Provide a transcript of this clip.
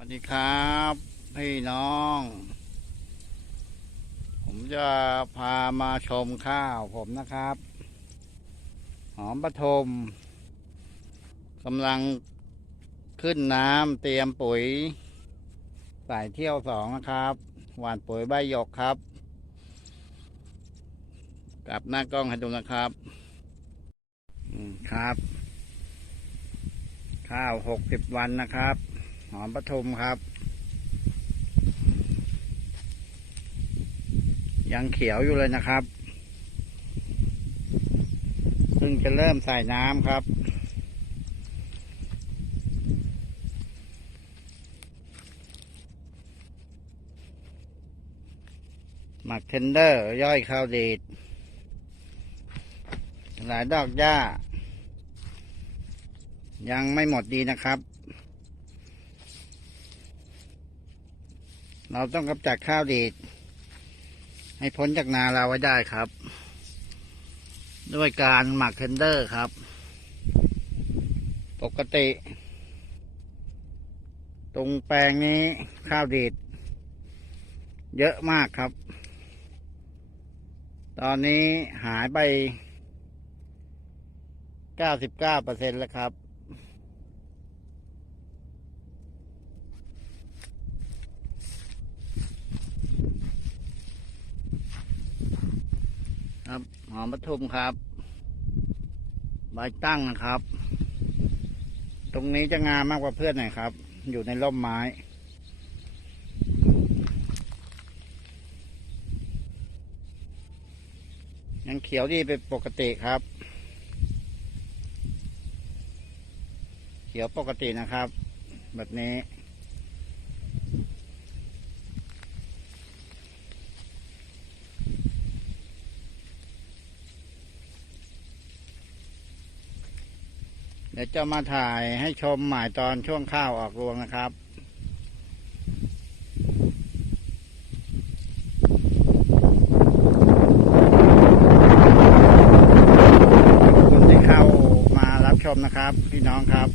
วัสดีครับ พี่น้อง ผมจะพามาชมข้าวผมนะครับ หอมปฐมกำลังขึ้นน้ำเตรียมปุ๋ยใส่เที่ยวสองนะครับ หว่านปุ๋ยใบหยกครับ กลับหน้ากล้องให้ดูนะครับครับ ข้าวหกสิบวันนะครับ หอมปทุมครับ ยังเขียวอยู่เลยนะครับเพิ่งจะเริ่มใส่น้ำครับหมักเทนเดอร์ ย่อยข้าวดีดหลายดอกหญ้า ยังไม่หมดดีนะครับ เราต้องกำจัดข้าวดีด ให้พ้นจากนาเราไว้ได้ครับ ด้วยการหมักเทนเดอร์ครับ ปกติ ตรงแปลงนี้ข้าวดีด เยอะมากครับ ตอนนี้หายไป 99%แล้วครับ ครับหอมปทุมครับ ใบตั้งนะครับ ตรงนี้จะงามมากกว่าเพื่อนหน่อยครับ อยู่ในร่มไม้ ยังเขียวดีเป็นปกติครับ เขียวปกตินะครับ แบบนี้ ดี๋ยวจะมาถ่ายให้ชมหมายตอนช่วงข้าวออกรวงนะครับขอบคุณที่เข้ามารับชมนะครับ พี่น้องครับ